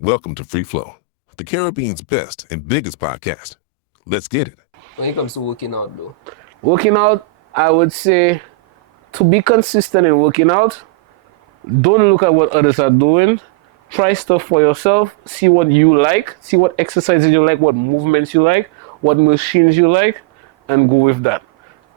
Welcome to Free Flow, the Caribbean's best and biggest podcast. Let's get it. When it comes to working out, though, Working out, I would say to be consistent in working out, don't look at what others are doing. Try stuff for yourself. See what you like. See what exercises you like, what movements you like, what machines you like, and go with that.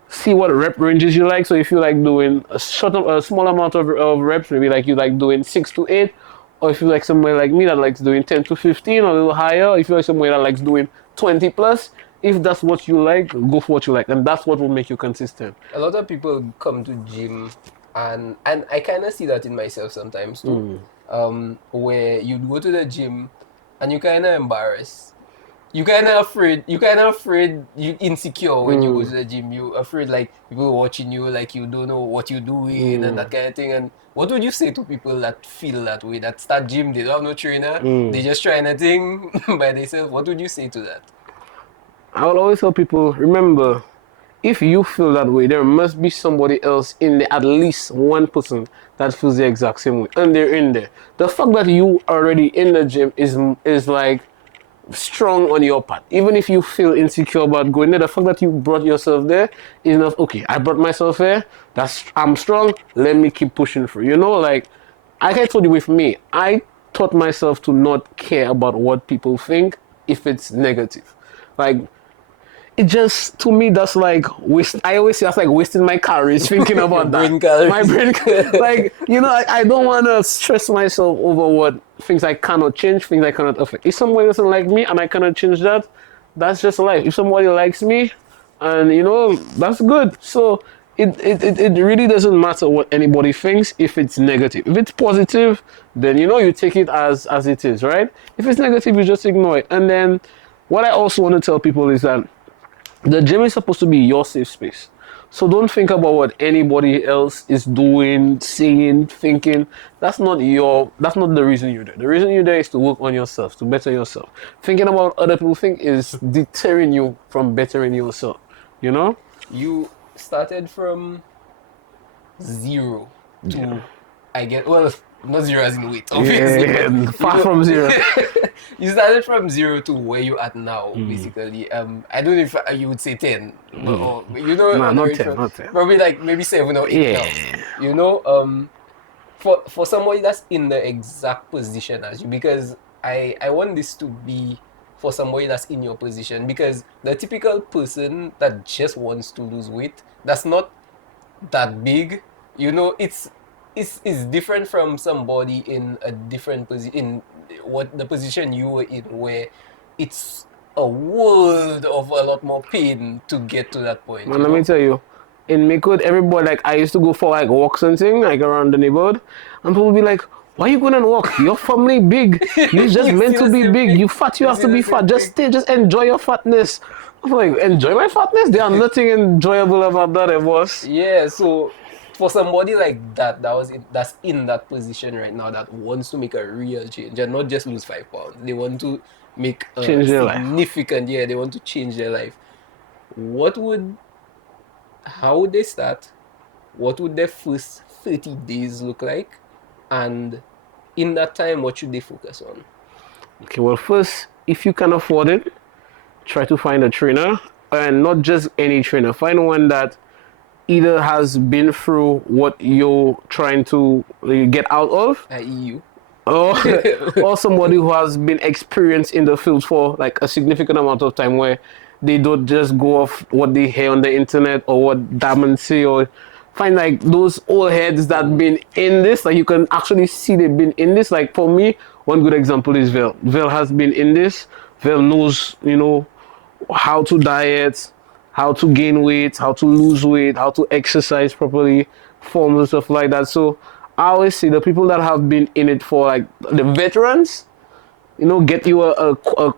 See what rep ranges you like. So if you like doing a small amount of reps, maybe like you like doing 6 to 8, or if you like somebody like me that likes doing 10 to 15 or a little higher, if you like somebody that likes doing 20 plus, if that's what you like, go for what you like, and that's what will make you consistent. a lot of people come to gym, and I kind of see that in myself sometimes too. Where you go to the gym and you kind of embarrassed. You kind of afraid. You insecure when you go to the gym. You afraid like people watching you, like you don't know what you're doing and that kind of thing. And what would you say to people that feel that way? That start gym, they don't have no trainer, they just trying a thing by themselves. What would you say to that? I will always tell people, remember, if you feel that way, there must be somebody else in there, at least one person that feels the exact same way, and they're in there. The fact that you are already in the gym is like strong on your part. Even if you feel insecure about going there, the fact that you brought yourself there is enough. Okay, I brought myself there. I'm strong. Let me keep pushing through. Like I told you with me, I taught myself to not care about what people think if it's negative. Like it just, to me, that's like I always say that's like wasting my calories thinking about that. Brain calories. My brain, like I don't want to stress myself over what things I cannot change, things I cannot affect. If somebody doesn't like me and I cannot change that, that's just life. If somebody likes me, and that's good. So it really doesn't matter what anybody thinks if it's negative. If it's positive, then you take it as it is, right? If it's negative, you just ignore it. And then what I also want to tell people is that the gym is supposed to be your safe space. So don't think about what anybody else is doing, saying, thinking. That's not the reason you're there. The reason you're there is to work on yourself, to better yourself. Thinking about what other people think is deterring you from bettering yourself. You started from zero to, Yeah. I get, well, not zero as in weight, obviously. Yeah, far from zero. You started from zero to where you at now, basically. I don't know if you would say 10, or No, on the not range 10, from- not 10. probably like maybe 7 or 8 Yeah. now. For somebody that's in the exact position as you, because I want this to be for somebody that's in your position, because the typical person that just wants to lose weight, that's not that big, it's different from somebody in a different position, in what the position you were in, where it's a world of a lot more pain to get to that point. Man, let me tell you, in Mikot, everybody, like, I used to go for like walks and thing, like around the neighborhood, and people would be like, why you going and walk? Your family big. You just You meant still to be seem big. big. You fat, you You have to still be seem fat. Just big. stay, just enjoy your fatness. I'm like, enjoy my fatness? There's nothing enjoyable about that, boss. Yeah, so for somebody like that's in that position right now, that wants to make a real change and not just lose 5 pounds, they want to make a Change their life. significant, yeah, they want to change their life. How would they start? What would their first 30 days look like? And in that time, what should they focus on? Okay, well, first, if you can afford it, try to find a trainer, and not just any trainer. Find one that either has been through what you're trying to get out of, I.e. you. or, or somebody who has been experienced in the field for like a significant amount of time, where they don't just go off what they hear on the internet or what Diamond say, or find like those old heads that been in this, like you can actually see they've been in this. Like for me, one good example is Vel. Vel has been in this. Vel knows, how to diet, how to gain weight, how to lose weight, how to exercise properly, forms and stuff like that. So I always say the people that have been in it for like the veterans, get you a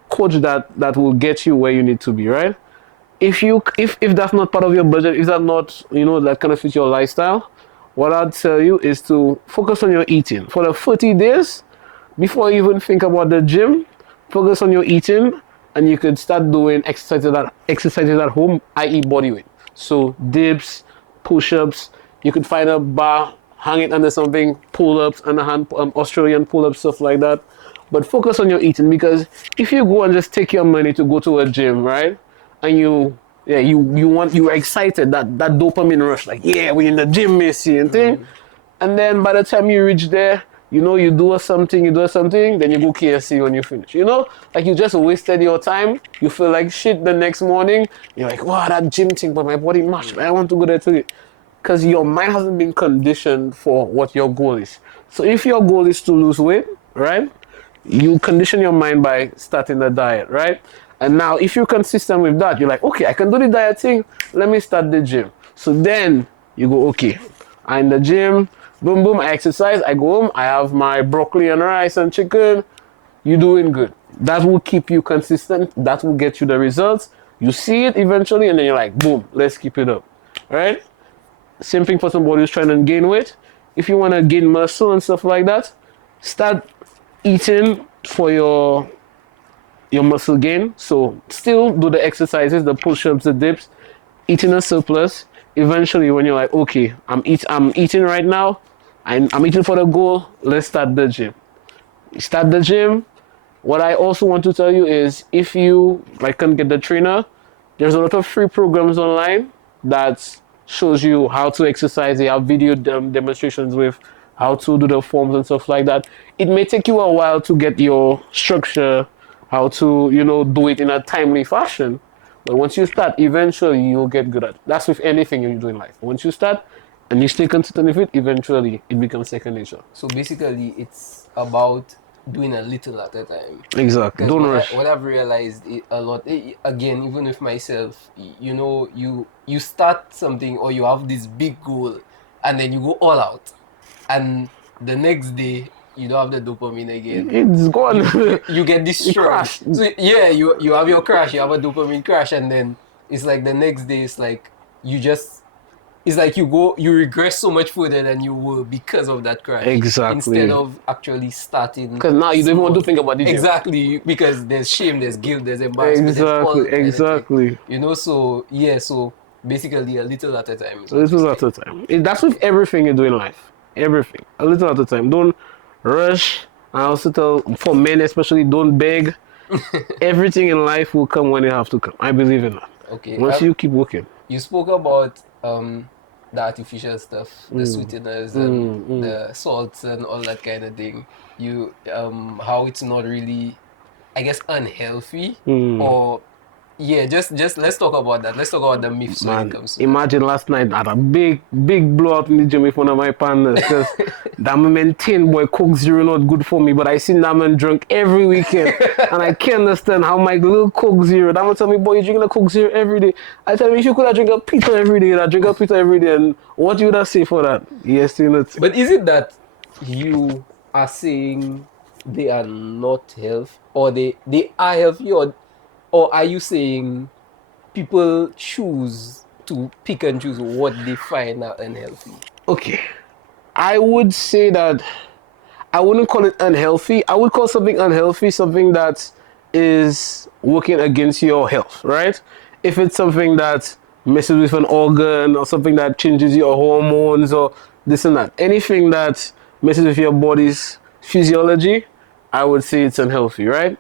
coach that will get you where you need to be, right? If that's not part of your budget, if that not that kind of fits your lifestyle, what I'd tell you is to focus on your eating for the 30 days before you even think about the gym. Focus on your eating, and you could start doing exercises at home, i.e. body weight. So dips, push-ups. You could find a bar, hang it under something, pull-ups, and Australian pull-ups, stuff like that. but focus on your eating, because if you go and just take your money to go to a gym, right, and you're excited, that dopamine rush, like, yeah, we're in the gym, Messi, and thing, and then by the time you reach there, you do something, then you go KFC when you finish. Like you just wasted your time. You feel like shit the next morning. You're like, wow, that gym thing, but my body mashed. I want to go there too. Because your mind hasn't been conditioned for what your goal is. So if your goal is to lose weight, right, you condition your mind by starting the diet, right? And now if you're consistent with that, you're like, okay, I can do the diet thing. Let me start the gym. So then you go, okay, I'm in the gym. Boom, boom, I exercise, I go home, I have my broccoli and rice and chicken. You're doing good. That will keep you consistent. That will get you the results. You see it eventually, and then you're like, boom, let's keep it up. Right? Same thing for somebody who's trying to gain weight. If you want to gain muscle and stuff like that, start eating for your muscle gain. So still do the exercises, the push-ups, the dips, eating a surplus. Eventually, when you're like, okay, I'm eating right now, I'm eating for the goal, let's start the gym. Start the gym. What I also want to tell you is, if you can get the trainer, there's a lot of free programs online that shows you how to exercise. They have video demonstrations with how to do the forms and stuff like that. It may take you a while to get your structure, how to, do it in a timely fashion. But once you start, eventually you'll get good at it. That's with anything you do in life. Once you start and you stay consistent with it, eventually it becomes second nature. So basically, it's about doing a little at a time. Exactly. Don't rush. What I've realized a lot, again, even with myself, you start something, or you have this big goal, and then you go all out, and the next day you don't have the dopamine again. It's gone. You get destroyed. So yeah, you have your crash, you have a dopamine crash, and then it's like the next day, it's like it's like you regress so much further than you were because of that crash. Exactly. Instead of actually starting. Because now you don't even want to think about the gym. Exactly, because there's shame, there's guilt, there's embarrassment. Exactly. So so basically a little at a time. A little at a time. That's with everything you do in life. Everything. A little at a time. Don't rush. I also tell, for men especially, don't beg. Everything in life will come when it have to come. I believe in that. Okay. Once you keep working. You spoke about the artificial stuff, the sweeteners and the salts and all that kind of thing. You how it's not really, I guess, unhealthy, or just let's talk about that. Let's talk about the myths when it comes to imagine last night I had a big blowout in the gym with one of my partners, because that man maintain boy Coke Zero not good for me, but I seen that man drunk every weekend and I can't understand how my little Coke Zero, that man tell me, boy, you drinking a Coke Zero every day. I tell him, if you could have drink a pizza every day, I'd drink a pizza every day, and what you would have say for that? Yes, not. But is it that you are saying they are not healthy, or they are healthy, or are you saying people choose to pick and choose what they find are unhealthy? Okay. I would say that I wouldn't call it unhealthy. I would call something unhealthy something that is working against your health, right? If it's something that messes with an organ, or something that changes your hormones, or this and that, anything that messes with your body's physiology, I would say it's unhealthy, right?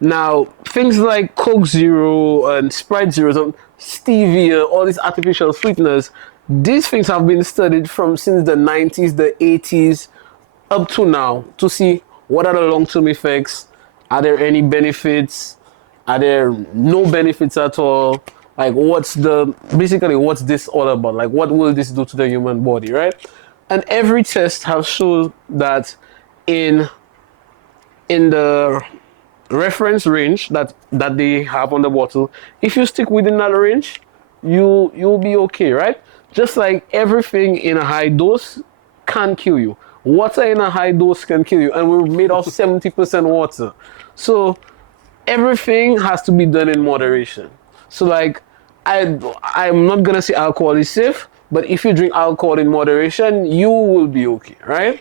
Now, things like Coke Zero and Sprite Zero, stevia, all these artificial sweeteners, these things have been studied since the 90s, the 80s, up to now, to see what are the long-term effects, are there any benefits, are there no benefits at all, like what's this all about, like what will this do to the human body, right? And every test has shown that in the reference range that they have on the bottle, if you stick within that range, you'll be okay, right? Just like everything in a high dose can kill you. Water in a high dose can kill you, and we're made of 70% water. So everything has to be done in moderation. So like I'm not gonna say alcohol is safe, but if you drink alcohol in moderation, you will be okay, right?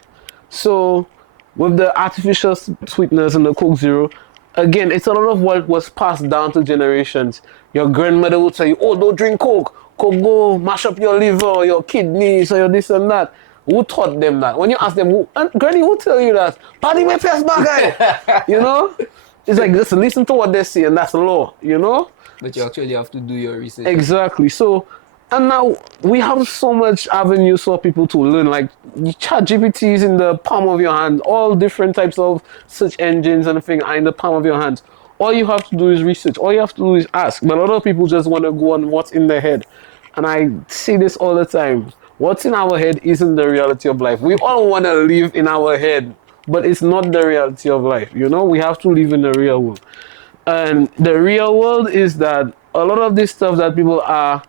So with the artificial sweeteners and the Coke Zero, again, it's a lot of what was passed down to generations. Your grandmother would tell you, oh, don't drink Coke. Coke go mash up your liver, or your kidneys, or your this and that. Who taught them that? When you ask them, Granny, who tell you that? Party my past guy. You know? It's like, just listen to what they say, and that's law, you know? But you actually have to do your research. Exactly. So, and now we have so much avenues for people to learn. Like, ChatGPT is in the palm of your hand. All different types of search engines and things are in the palm of your hands. All you have to do is research. All you have to do is ask. But a lot of people just want to go on what's in their head. And I see this all the time. What's in our head isn't the reality of life. We all want to live in our head, but it's not the reality of life. You know, we have to live in the real world. And the real world is that a lot of this stuff that people are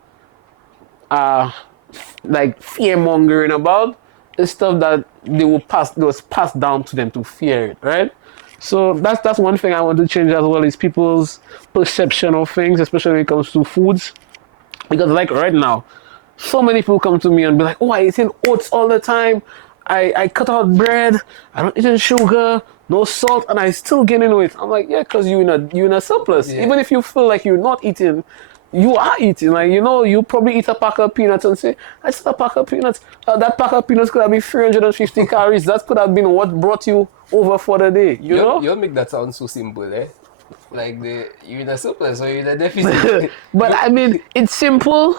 like fear mongering about is stuff that was passed down to them to fear it, right? So that's one thing I want to change as well, is people's perception of things, especially when it comes to foods. Because like right now, so many people come to me and be like, oh, I eat oats all the time. I cut out bread. I don't eat sugar, no salt, and I still gaining weight. I'm like, yeah, because you're in a surplus. Yeah. Even if you feel like you're not eating, you are eating. Like, you know, you probably eat a pack of peanuts and say, I just a pack of peanuts. That pack of peanuts could have been 350 calories. That could have been what brought you over for the day. You know? You make that sound so simple, eh? Like you're in a surplus or you're in a deficit. But I mean, it's simple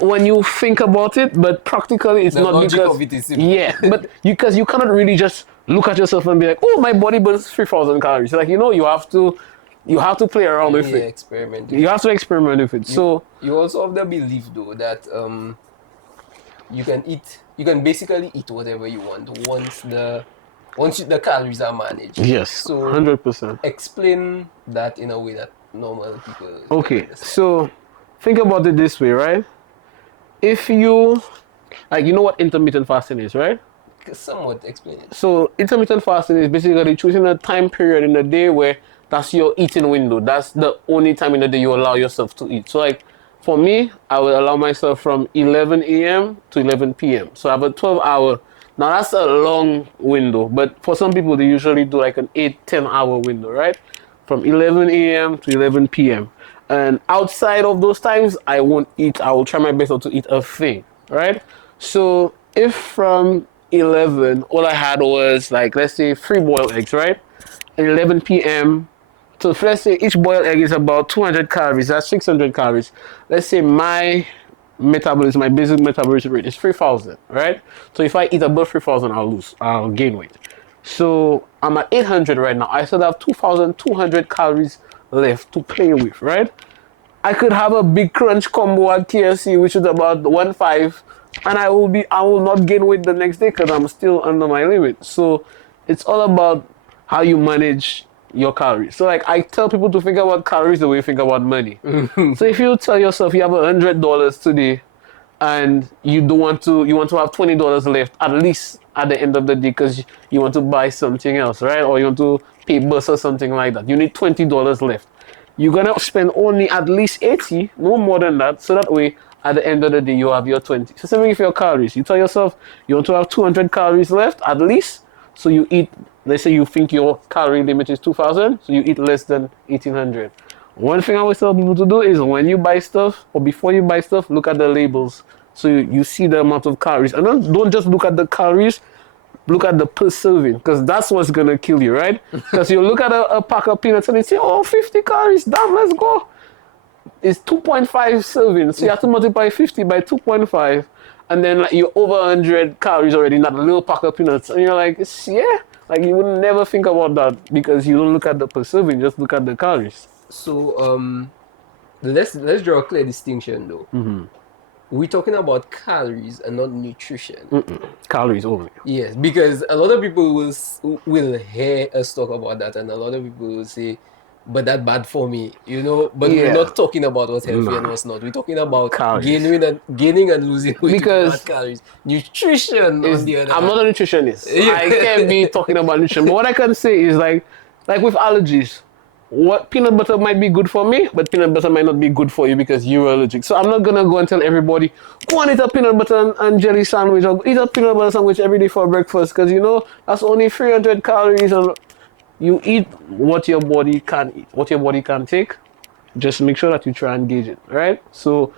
when you think about it, but practically it's The not, logic because of it is simple. yeah, but because you cannot really just look at yourself and be like, oh, my body burns 3,000 calories. Like, you know, you have to play around with it. Experiment. You have to experiment with it. So You also have the belief though that you can basically eat whatever you want once the calories are managed. yes, So 100%. explain that in a way that normal people Okay, understand. so think about it this way, right? If you, like, you know what intermittent fasting is, right? Somewhat explain it. So intermittent fasting is basically choosing a time period in the day where that's your eating window. That's the only time in the day you allow yourself to eat. So like for me, I will allow myself from 11 a.m. to 11 p.m. So I have a 12-hour. Now that's a long window, but for some people they usually do like an 8-10 hour window, right? From 11 a.m. to 11 p.m. And outside of those times, I won't eat. I will try my best not to eat a thing, right? So if from 11, all I had was like, let's say 3 boiled eggs, right? At 11 p.m. So let's say each boiled egg is about 200 calories. That's 600 calories. Let's say my basic metabolism rate is 3,000, right? So if I eat above 3,000, I'll gain weight. So I'm at 800 right now. I still have 2,200 calories left to play with, right? I could have a big crunch combo at KFC, which is about 1.5, and I will not gain weight the next day because I'm still under my limit. So it's all about how you manage your calories. So like I tell people to think about calories the way you think about money. So if you tell yourself you have $100 today and you want to have $20 left at least at the end of the day because you want to buy something else, right? Or you want to pay bus or something like that. You need $20 left. You're gonna spend only at least 80, no more than that. So that way, at the end of the day, you have your 20. So same thing with your calories. You tell yourself you want to have 200 calories left at least. So you eat, let's say you think your calorie limit is 2,000, so you eat less than 1,800. One thing I always tell people to do is when you buy stuff or before you buy stuff, look at the labels. So you see the amount of calories. And don't just look at the calories, look at the per serving, because that's what's going to kill you, right? Because you look at a pack of peanuts and you say, oh, 50 calories, damn, let's go. It's 2.5 servings. So you have to multiply 50 by 2.5. And then like, you're over 100 calories already in that little pack of peanuts. And you're like, yeah. Like you would never think about that because you don't look at the per serving, just look at the calories. So let's draw a clear distinction though. Mm-hmm. We're talking about calories and not nutrition. Calories only. Yes, because a lot of people will hear us talk about that, and a lot of people will say, "But that's bad for me," you know. But we're not talking about what's healthy and what's not. We're talking about calories. gaining and losing weight because with calories. Nutrition, on the other I'm hand. not a nutritionist. I can't be talking about nutrition. But what I can say is like with allergies. What peanut butter might be good for me, but peanut butter might not be good for you because you're allergic. So I'm not gonna go and tell everybody, go and eat a peanut butter and jelly sandwich or eat a peanut butter sandwich every day for breakfast because you know that's only 300 calories and you eat what your body can eat, what your body can take. Just make sure that you try and gauge it, right? So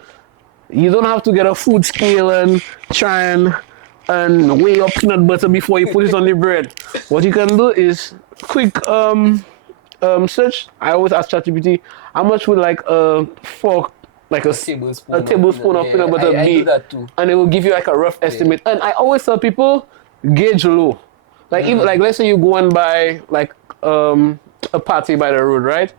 you don't have to get a food scale and try and and weigh up peanut butter before you put it on the bread. What you can do is quick search. I always ask ChatGPT how much would like a fork, like A tablespoon. a tablespoon of peanut butter I be, do that too. and it will give you like a rough estimate. And I always tell people gauge low. Like even like let's say you go and buy like a party by the road, right?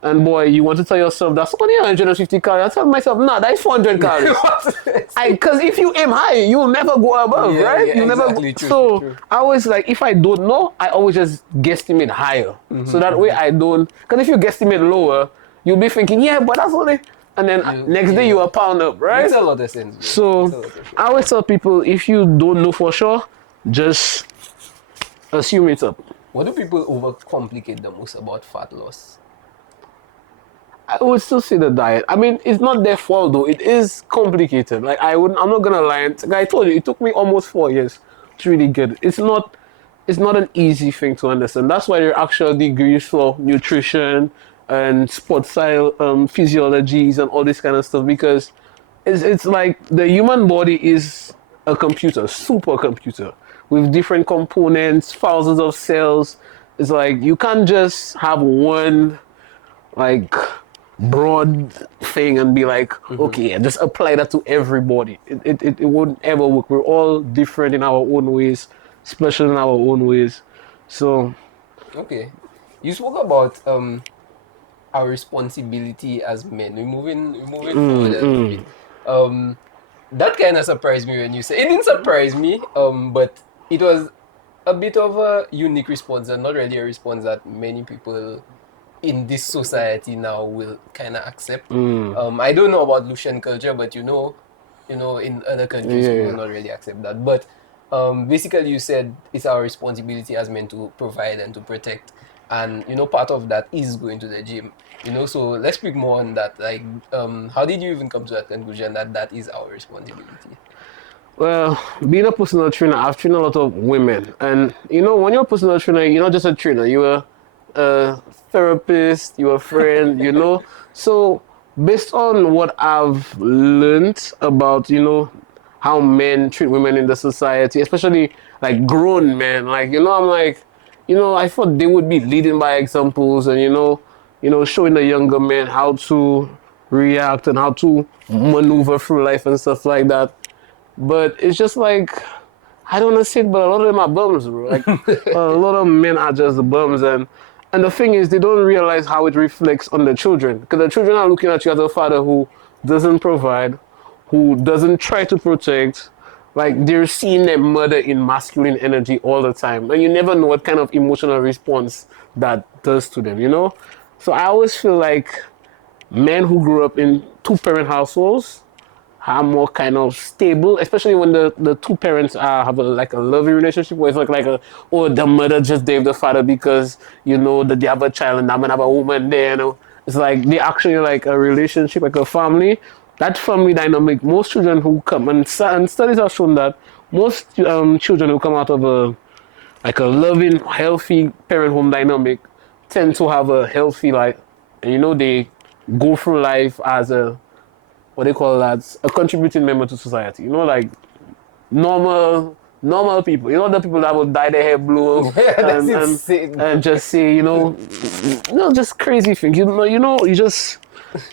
And boy, you want to tell yourself that's only 150 calories. I tell myself, nah, that's 400 calories. Because if you aim high, you will never go above, Yeah, right? yeah, You never. exactly, true, So true. I always like, if I don't know, I always just guesstimate higher. So that way I don't. Because if you guesstimate lower, you'll be thinking, yeah, but that's only. And then next day you are pound up, right? Makes a lot of sense. Bro. So Makes a lot of sense. I always tell people, if you don't know for sure, just assume it's up. What do people overcomplicate the most about fat loss? I would still say the diet. I mean, it's not their fault though. It is complicated. Like I'm not gonna lie. Like I told you, it took me almost 4 years to really get it. It's not an easy thing to understand. That's why there are actual degrees for nutrition and sports style physiologies and all this kind of stuff, because it's like the human body is a computer, supercomputer, with different components, thousands of cells. It's like you can't just have one like broad thing and be like, okay, yeah, just apply that to everybody. It wouldn't ever work. We're all different in our own ways, special in our own ways. So Okay. You spoke about our responsibility as men. We're moving forward a little bit. That kind of surprised me when you said it. Didn't surprise me, but it was a bit of a unique response and not really a response that many people in this society now will kind of accept. I don't know about Lucian culture, but you know, in other countries Yeah, we yeah. will not really accept that. But basically, you said it's our responsibility as men to provide and to protect, and part of that is going to the gym. So let's speak more on that. Like, how did you even come to that conclusion that that is our responsibility? well, being a personal trainer, I've trained a lot of women. And when you're a personal trainer, you're not just a trainer, you're a therapist, you're a friend. So based on what I've learned about, how men treat women in the society, especially like grown men, like, I'm like, I thought they would be leading by examples and, showing the younger men how to react and how to maneuver through life and stuff like that. But it's just like, I don't want to say it, but a lot of them are bums, bro. Like, a lot of men are just bums. And the thing is, they don't realize how it reflects on the children. Because the children are looking at you as a father who doesn't provide, who doesn't try to protect. Like, they're seeing their mother in masculine energy all the time. And you never know what kind of emotional response that does to them. So I always feel like men who grew up in two-parent households are more kind of stable, especially when the two parents have like a loving relationship where it's like the mother just gave the father because that they have a child and I'm gonna have a woman there. It's like they actually like a relationship, like a family. That family dynamic, most children who come and studies have shown that most children who come out of a loving, healthy parent home dynamic tend to have a healthy they go through life as what they call that, a contributing member to society. Like normal people. The people that would dye their hair blue That's insane. and just say, just crazy things.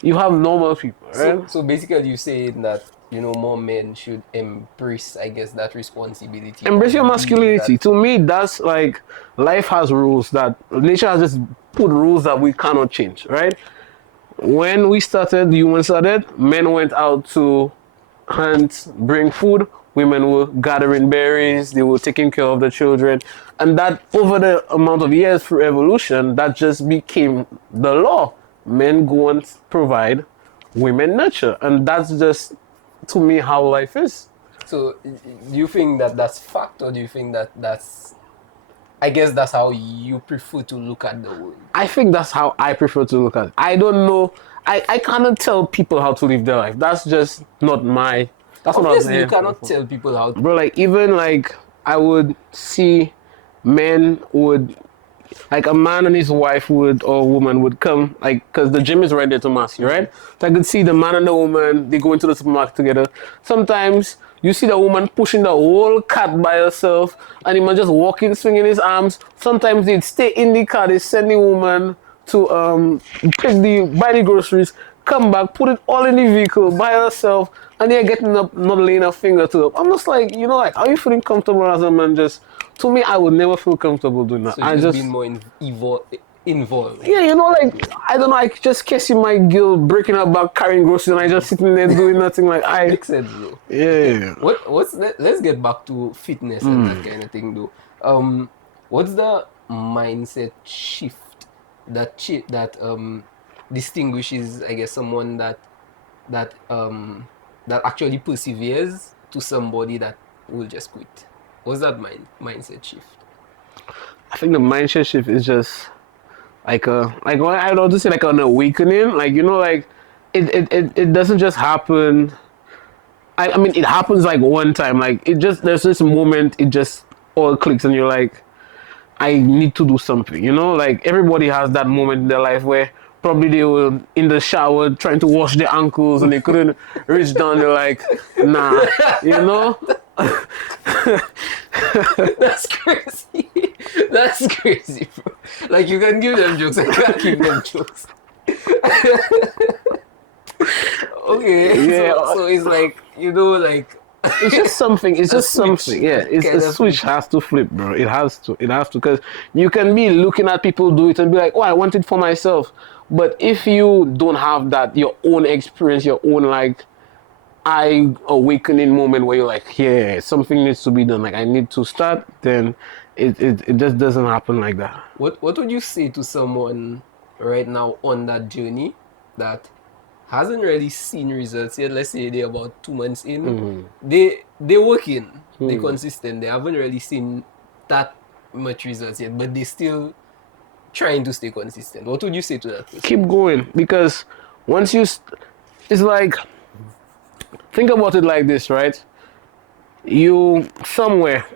You have normal people, right? So basically, you saying that more men should embrace, I guess, that responsibility. Embrace your of masculinity. being To me, that's like life has rules that nature has just put rules that we cannot change, right? When humans started, men went out to hunt, bring food. Women were gathering berries. They were taking care of the children. And that over the amount of years through evolution, that just became the law. Men go and provide, women nurture. And that's just, to me, how life is. So, do you think that that's fact, or do you think that that's, I guess that's how you prefer to look at the world? I think that's how I prefer to look at it. I don't know. I cannot tell people how to live their life. That's just not my. That's what I was Obviously, you cannot tell people how to. Bro, like even like I would see men would like a man and his wife would or woman would come like because the gym is right there to Massey, right? So I could see the man and the woman, they go into the supermarket together. Sometimes You see the woman pushing the whole cart by herself, and the man just walking, swinging his arms. Sometimes they'd stay in the car, they send the woman to buy the groceries, come back, put it all in the vehicle by herself, and they're getting up, not laying a finger to her. I'm just like, like, are you feeling comfortable as a man? Just, to me, I would never feel comfortable doing that. So I just being more involved. Yeah, like, I don't know, I just kissing my girl, breaking her back, carrying groceries, and I just sitting there doing nothing. Like, Makes sense though. Yeah. Let's get back to fitness and that kind of thing though. What's the mindset shift that distinguishes, I guess, someone that actually perseveres to somebody that will just quit? What's that mindset shift? I think the mindset shift is just I don't just say like an awakening. Like, like it doesn't just happen. I mean, it happens like one time. Like, there's this moment, it just all clicks, and you're like, I need to do something. Like, everybody has that moment in their life where probably they were in the shower trying to wash their ankles and they couldn't reach down. They're like, nah, That's crazy. That's crazy, bro. Like, you can give them jokes, I can't give them jokes. Okay, Yeah. so it's like, like... It's just something. It's just something. Yeah, a switch flip. has to flip, bro. It has to, because you can be looking at people do it and be like, oh, I want it for myself. But if you don't have that, your own experience, your own, like, eye-awakening moment where you're like, yeah, something needs to be done, like, I need to start, then it just doesn't happen like that. What would you say to someone right now on that journey that hasn't really seen results yet? Let's say they're about 2 months in. They're working, they're consistent, they haven't really seen that much results yet, but they're still trying to stay consistent. What would you say to that person? Keep going, because once it's like, think about it like this, right? You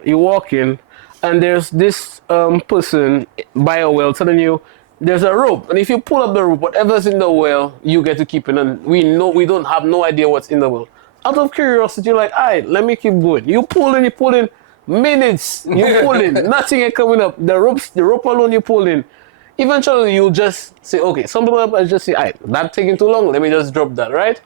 walk in, and there's this person by a well telling you there's a rope, and if you pull up the rope, whatever's in the well, you get to keep it. And we don't have no idea what's in the well. Out of curiosity, you're like, all right, let me keep going. You pull in minutes, you pull in, nothing ain't coming up. The rope alone you pull in. Eventually, you'll just say, okay, some people might just say, all right, that's taking too long, let me just drop that, right?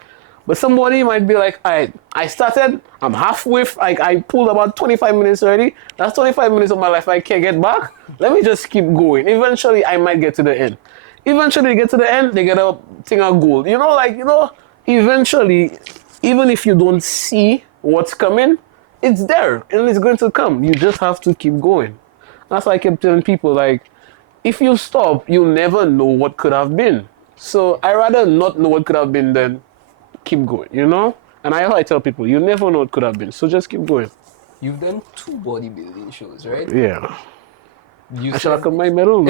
But somebody might be like, all right, I started, I'm halfway, I pulled about 25 minutes already. That's 25 minutes of my life I can't get back. Let me just keep going. Eventually, I might get to the end. Eventually, they get to the end, they get a thing of gold. Eventually, even if you don't see what's coming, it's there and it's going to come. You just have to keep going. That's why I kept telling people, like, if you stop, you'll never know what could have been. So I rather not know what could have been than keep going, And I tell people, you never know what could have been, so just keep going. You've done 2 bodybuilding shows, right? Yeah. I should have come my medal.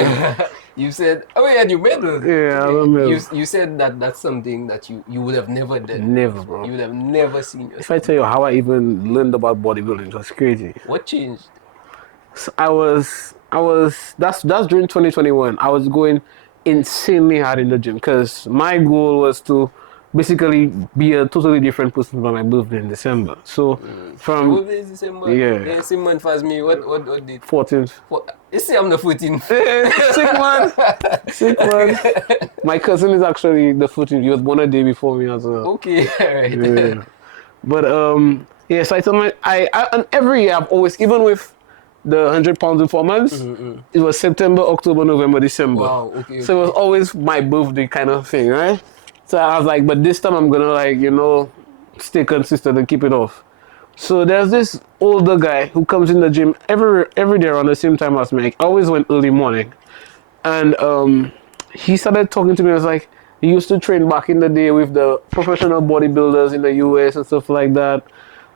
You said, oh yeah, you medal. Yeah, I'm a medal. You said that's something that you would have never done. Never, bro. You would have never seen yourself. If I tell you how I even learned about bodybuilding, it was crazy. What changed? So that's during 2021. I was going insanely hard in the gym because my goal was to basically be a totally different person by my birthday in December. So from your birthday is December. Yeah. Same month as me. What date? 14th. You see, I'm the 14th. Sick man. My cousin is actually the 14th. He was born a day before me as well. Okay, alright. Yeah. But yes, I told and every year I've always, even with the 100 pounds in 4 months, it was September, October, November, December. Wow, okay. So it was always my birthday kind of thing, right? So I was like, but this time I'm gonna stay consistent and keep it off. So there's this older guy who comes in the gym every day around the same time as me. I always went early morning. And he started talking to me. I was like, he used to train back in the day with the professional bodybuilders in the US and stuff like that.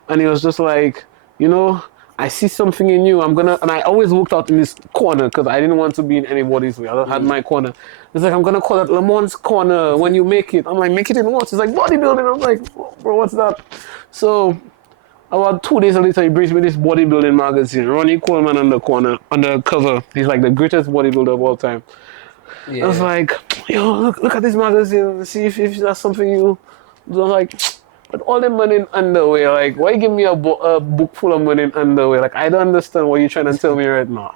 And he was just like, I see something in you. And I always worked out in this corner because I didn't want to be in anybody's way. I had my corner. It's like, I'm going to call it Lamont's corner when you make it. I'm like, make it in what? It's like bodybuilding. I'm like, bro, what's that? So about 2 days later, he brings me this bodybuilding magazine. Ronnie Coleman on the cover. He's like the greatest bodybuilder of all time. Yeah. I was like, yo, look at this magazine. See if that's something you... I was like, But all the money in underwear, like, why give me a book full of money in underwear? Like, I don't understand what you're trying to tell me right now.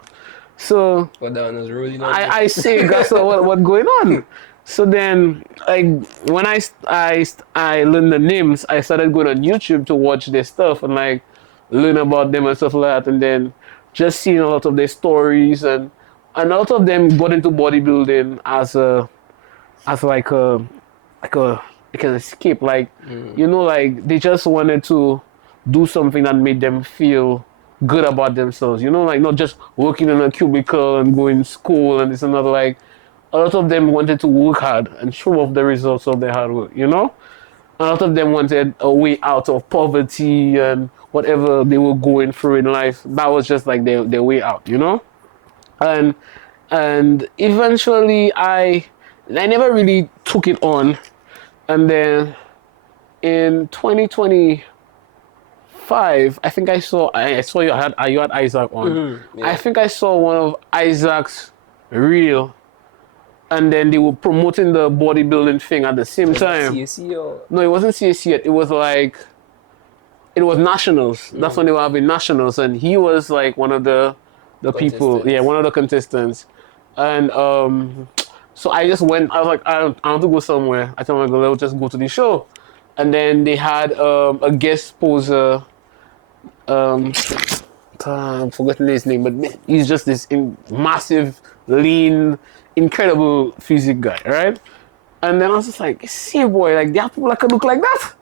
So But that one was rolling on you. I say, guys, what going on? So then, like, when I learned the names, I started going on YouTube to watch their stuff and like learn about them and stuff like that, and then just seeing a lot of their stories and a lot of them got into bodybuilding as like a like an escape, like like they just wanted to do something that made them feel good about themselves, like not just working in a cubicle and going to school and this and that. Like a lot of them wanted to work hard and show off the results of their hard work. A lot of them wanted a way out of poverty and whatever they were going through in life. That was just like their way out. and and eventually I never really took it on, and then in 2025, I think I saw you had Isaac on. Yeah. I think I saw one of Isaac's reel, and then they were promoting the bodybuilding thing at the same time. CSC or No, it wasn't CSC yet. It was like it was nationals. That's when they were having nationals, and he was like one of the people. Contestants. Yeah, one of the contestants. And so I just went. I was like, I want to go somewhere. I told my girl, let's just go to the show. And then they had a guest poser. I'm forgetting his name, but he's just this massive, lean, incredible physique guy, right? And then I was just like, see, boy, like, there are people that can look like that.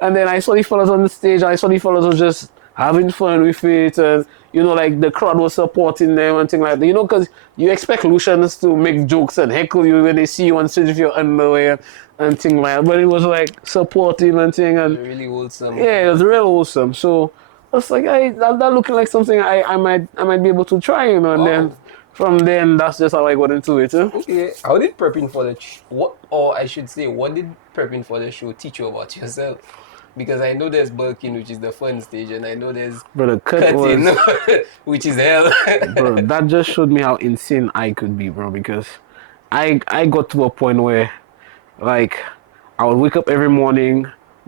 And then I saw the fellas on the stage, and I saw the fellas were just having fun with it, and like the crowd was supporting them and things like that. Because you expect Lucians to make jokes and heckle you when they see you on stage with your underwear and things like that. But it was like supportive and thing, and really wholesome. yeah, it was real awesome. So I was like, that looking like something I might be able to try, and then from then that's just how I got into it. Okay. How did prepping for the or I should say, what did prepping for the show teach you about yourself? Because I know there's bulking, which is the fun stage, and I know there's Bro, the cut cutting, was, which is hell. bro, that just showed me how insane I could be, bro. Because I got to a point where, like, I would wake up every morning,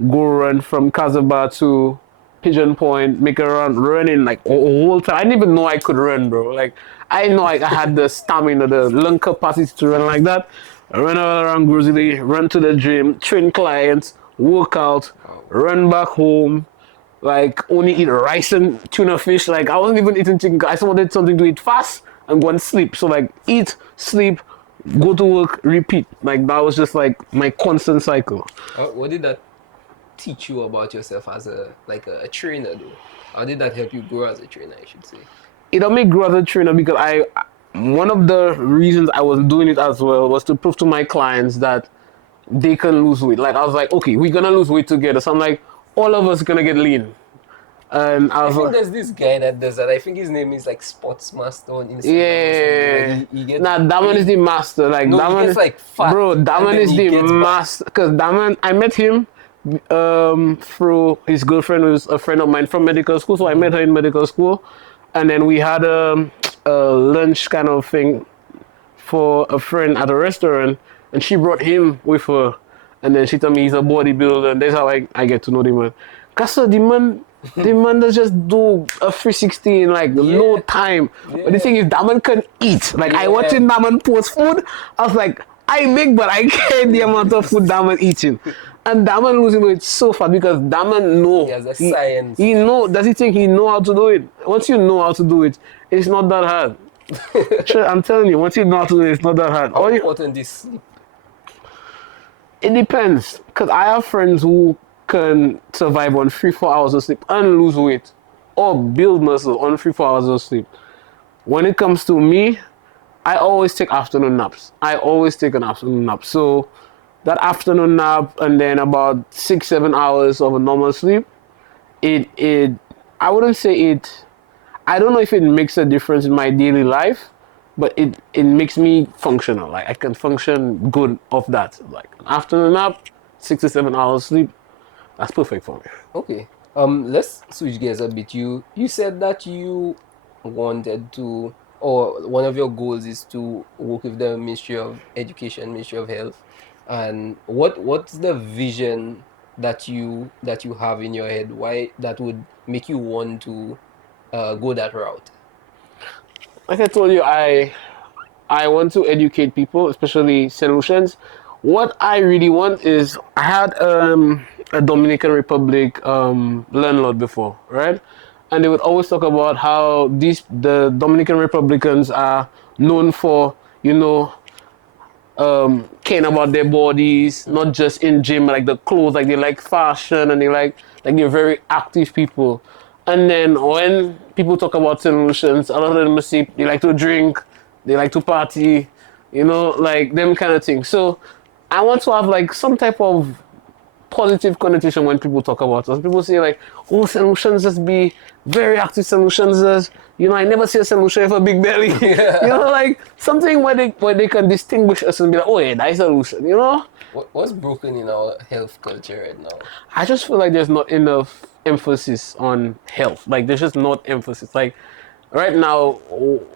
go run from Casabah to Pigeon Point, make a run, running like a whole time. I didn't even know I could run, bro. Like, I know I had the stamina, the lung capacity to run like that. Run all around Grizzly, run to the gym, train clients, work out, run back home, like only eat rice and tuna fish. Like I wasn't even eating chicken. I just wanted something to eat fast and go and sleep. So like eat, sleep, go to work, repeat. Like that was just like my constant cycle. What did that teach you about yourself as a trainer though? How did that help you grow as a trainer, I should say? It helped me grow as a trainer because one of the reasons I was doing it as well was to prove to my clients that they can lose weight. Like I was like, okay, we're gonna lose weight together. So I'm like, all of us gonna get lean. And I think there's this guy that does that. I think his name is like Sports Master on Instagram. yeah, Like he gets, that man is the master. Like no, that he man gets like fat. bro, that and man then is he the gets back. master. Cause that man, I met him through his girlfriend, who's a friend of mine from medical school. So I met her in medical school, and then we had a lunch kind of thing for a friend at a restaurant, and she brought him with her, and then she told me he's a bodybuilder, and that's how I get to know the man. Cause so the man does just do a 360 in like no time. But the thing is, that man can eat. Like I watching that man post food, I was like, I big, but I can't the amount of food that man eating. And that man losing weight so fast because that man know. He has a science. He know. Does he think he know how to do it? Once you know how to do it, it's not that hard. Sure, I'm telling you, once you know how to do it, it's not that hard. How important is sleep? It depends, because I have friends who can survive on 3-4 hours of sleep and lose weight or build muscle on 3-4 hours of sleep. When it comes to me, I always take afternoon naps. I always take an afternoon nap. So that afternoon nap and then about 6-7 hours of a normal sleep, I wouldn't say it, I don't know if it makes a difference in my daily life, but it makes me functional. Like I can function good off that. Like an afternoon nap, 6 to 7 hours sleep, that's perfect for me. Okay. Let's switch gears a bit. You said that you wanted to, or one of your goals is to work with the Ministry of Education, Ministry of Health. And what's the vision that you have in your head? Why that would make you want to go that route? Like I told you, I want to educate people, especially solutions. What I really want is I had a Dominican Republic landlord before, right? And they would always talk about how the Dominican Republicans are known for, you know, caring about their bodies, not just in gym, like the clothes, like they like fashion and they like they're very active people. And then when people talk about solutions, a lot of them say they like to drink, they like to party, like them kind of things. So I want to have like some type of positive connotation when people talk about us. People say like, oh, solutions just be very active solutions. Just, I never see a solution for big belly. Like something where they can distinguish us and be like, oh yeah, that's a solution. What's broken in our health culture right now? I just feel like there's not enough emphasis on health. Like there's just not emphasis. Like right now,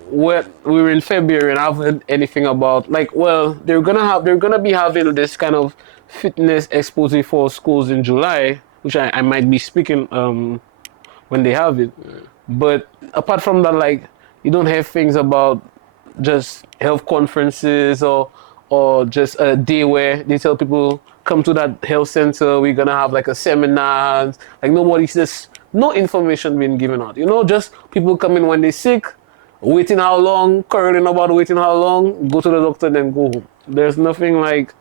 we're in February and I haven't heard anything about like, well, they're gonna be having this kind of fitness exposure for schools in July, which I might be speaking when they have it. But apart from that, like you don't have things about just health conferences or just a day where they tell people come to that health center, we're gonna have like a seminar. Like nobody's just no information being given out. Just people coming when they're sick, waiting how long, quarreling about waiting how long, go to the doctor, then go home. There's nothing like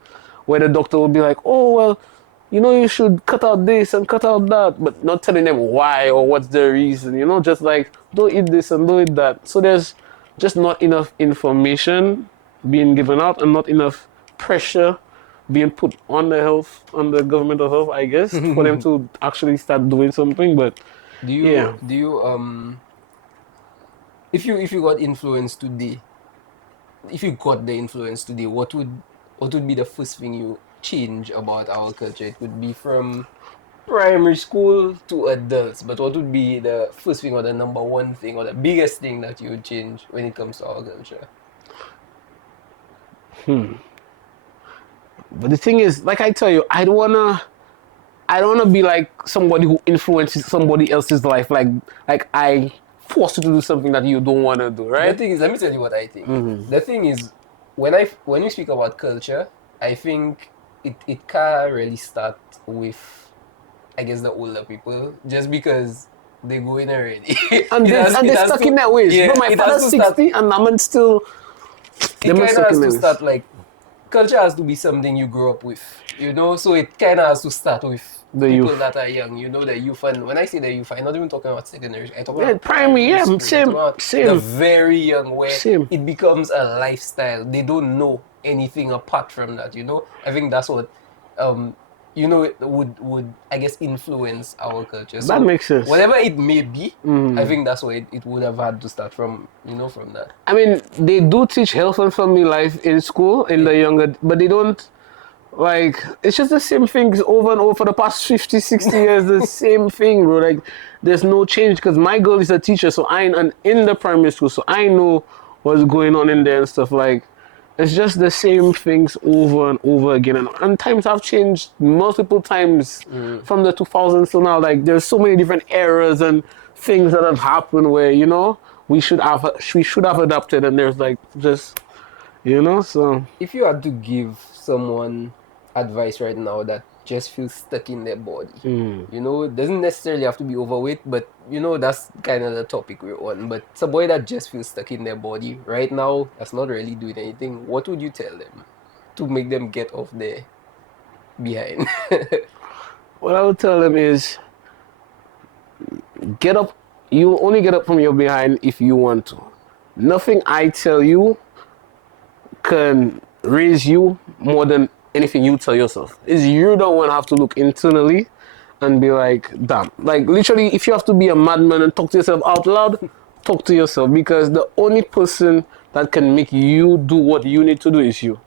where the doctor will be like, oh well, you should cut out this and cut out that, but not telling them why or what's the reason, just like don't eat this and don't eat that. So there's just not enough information being given out and not enough pressure being put on the government of health, I guess, for them to actually start doing something. But do you if you got influence today, if you got the influence today, what would be the first thing you change about our culture? It would be from primary school to adults, but what would be the first thing or the number one thing or the biggest thing that you would change when it comes to our culture? But the thing is, like I tell you, I don't wanna be like somebody who influences somebody else's life. Like I force you to do something that you don't wanna do, right? The thing is, let me tell you what I think. The thing is, when we speak about culture, I think it can't really start with, I guess, the older people, just because they go in already. And they're stuck in their ways. Yeah, But my father's 60 and I'm still. It kind of has to start like, culture has to be something you grow up with, so it kind of has to start with The people youth. that are young, the youth. And when I say the youth, I'm not even talking about secondary, I'm talking about Primary, yeah, school. same, I'm talking about same. the very young, where Same. it becomes a lifestyle. They don't know anything apart from that, I think that's what it would I guess influence our culture. So That makes sense. whatever it may be, I think that's where it would have had to start from, from that. I mean, they do teach health and family life in school in the younger, but they don't, like, it's just the same things over and over for the past 50, 60 years, the same thing, bro. Like, there's no change because my girl is a teacher, so and in the primary school, so I know what's going on in there and stuff. Like, it's just the same things over and over again. And times have changed multiple times from the 2000s to now. Like, there's so many different eras and things that have happened where, we should have adapted, and there's like just, so. If you had to give someone advice right now that just feels stuck in their body, it doesn't necessarily have to be overweight, but that's kind of the topic we're on. But it's a boy that just feels stuck in their body right now, that's not really doing anything. What would you tell them to make them get off their behind? What I would tell them is, get up. You only get up from your behind if you want to. Nothing I tell you can raise you more than anything you tell yourself. Is you don't want to have to look internally and be like, damn. Like literally, if you have to be a madman and talk to yourself out loud, talk to yourself, because the only person that can make you do what you need to do is you.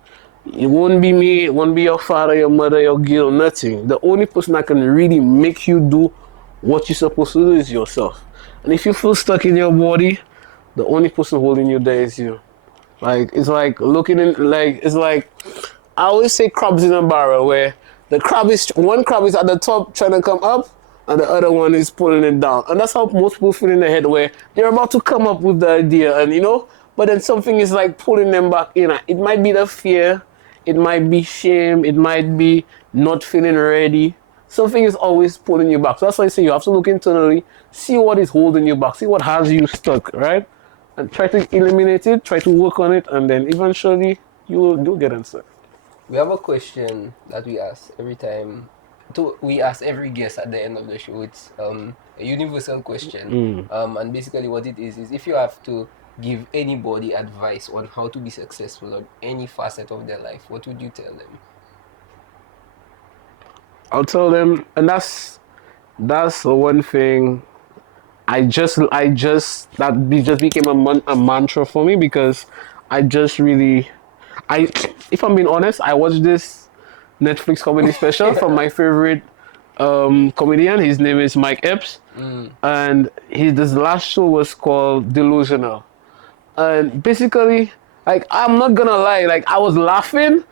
It won't be me, it won't be your father, your mother, your girl, nothing. The only person that can really make you do what you're supposed to do is yourself. And if you feel stuck in your body, the only person holding you there is you. Like, it's like looking in, like, it's like, I always say crabs in a barrel where one crab is at the top trying to come up, and the other one is pulling it down. And that's how most people feel in their head, where they're about to come up with the idea, and but then something is like pulling them back in. It might be the fear, it might be shame, it might be not feeling ready. Something is always pulling you back. So that's why I say you have to look internally, see what is holding you back, see what has you stuck, right? And try to eliminate it, try to work on it, and then eventually you'll get answered. We have a question that we ask every time. We ask every guest at the end of the show. It's a universal question. And basically what it is if you have to give anybody advice on how to be successful on any facet of their life, what would you tell them? I'll tell them, and that's the one thing. Just became a mantra for me, because if I'm being honest, I watched this Netflix comedy special from my favorite comedian. His name is Mike Epps, and this last show was called Delusional. And basically, like, I'm not gonna lie, like, I was laughing.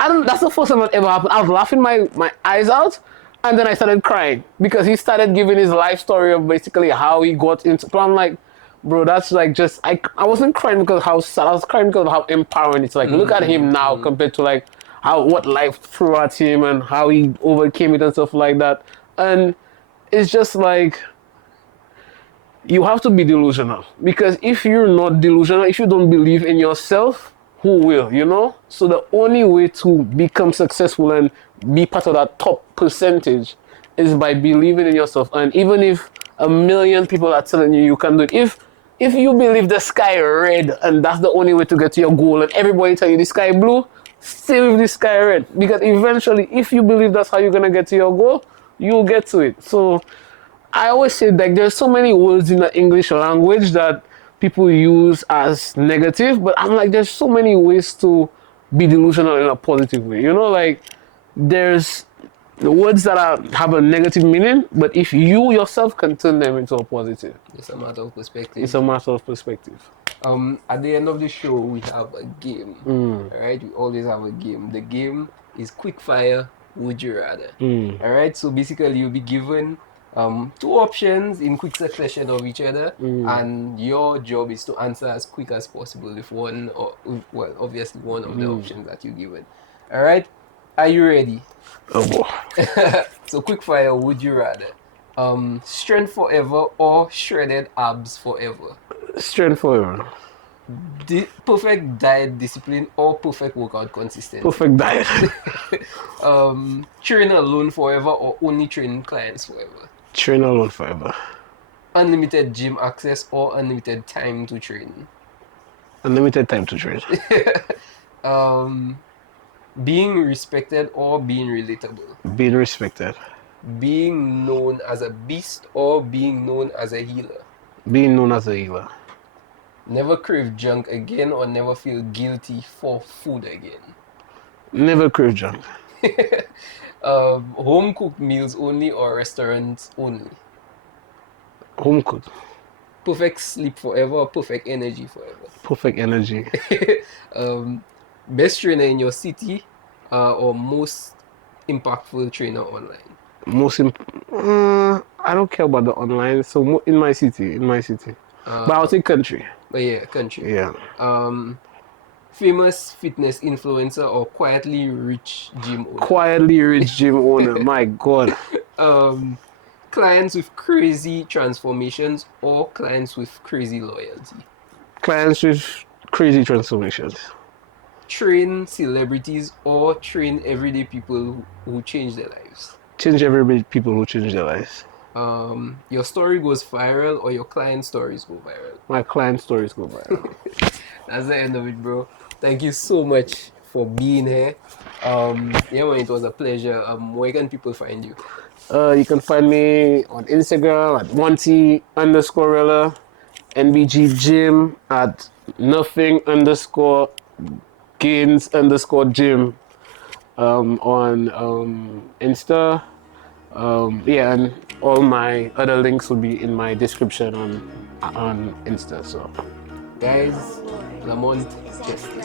That's the first time that ever happened. I was laughing my eyes out, and then I started crying because he started giving his life story of basically how he got into. But I'm like, bro, that's like just I wasn't crying because of how sad. I was crying because of how empowering it's like. Look at him now compared to like what life threw at him and how he overcame it and stuff like that. And it's just like, you have to be delusional, because if you're not delusional, if you don't believe in yourself, who will, So the only way to become successful and be part of that top percentage is by believing in yourself. And even if 1 million people are telling you can do it, if you believe the sky red and that's the only way to get to your goal, and everybody tell you the sky blue, stay with the sky red, because eventually, if you believe that's how you're gonna get to your goal, you'll get to it. So I always say, like, there's so many words in the English language that people use as negative, but I'm like, there's so many ways to be delusional in a positive way. Like, there's the words that have a negative meaning, but if you yourself can turn them into a positive. It's a matter of perspective. It's a matter of perspective. At the end of the show, we have a game. Alright, we always have a game. The game is quick fire, would you rather. Alright, so basically you'll be given 2 options in quick succession of each other, and your job is to answer as quick as possible if obviously one of the options that you're given. All right, are you ready? Oh boy. So quick fire, would you rather strength forever or shredded abs forever? Strength forever. Perfect diet discipline or perfect workout consistency? Perfect diet. Train alone forever or only train clients forever? Train alone forever. Unlimited gym access or unlimited time to train? Unlimited time to train. Being respected or being relatable? Being respected. Being known as a beast or being known as a healer? Being known as a healer. Never crave junk again or never feel guilty for food again? Never crave junk. Home cooked meals only or restaurants only? Home cooked. Perfect sleep forever or perfect energy forever? Perfect energy. Best trainer in your city or most impactful trainer online? I don't care about the online, so in my city. But I'll say country. But yeah, country. Yeah. Famous fitness influencer or quietly rich gym owner? Quietly rich gym owner. My God. Clients with crazy transformations or clients with crazy loyalty? Clients with crazy transformations. Train celebrities or train everyday people who change their lives? Change everyday people who change their lives. Your story goes viral or your client stories go viral? My client stories go viral. That's the end of it, bro. Thank you so much for being here. Yeah, man, it was a pleasure. Where can people find you? You can find me on Instagram at Monty_Rella, NBG Gym at nothing_gains_gym on Insta. And all my other links will be in my description on Insta. So, guys, Lamont tested.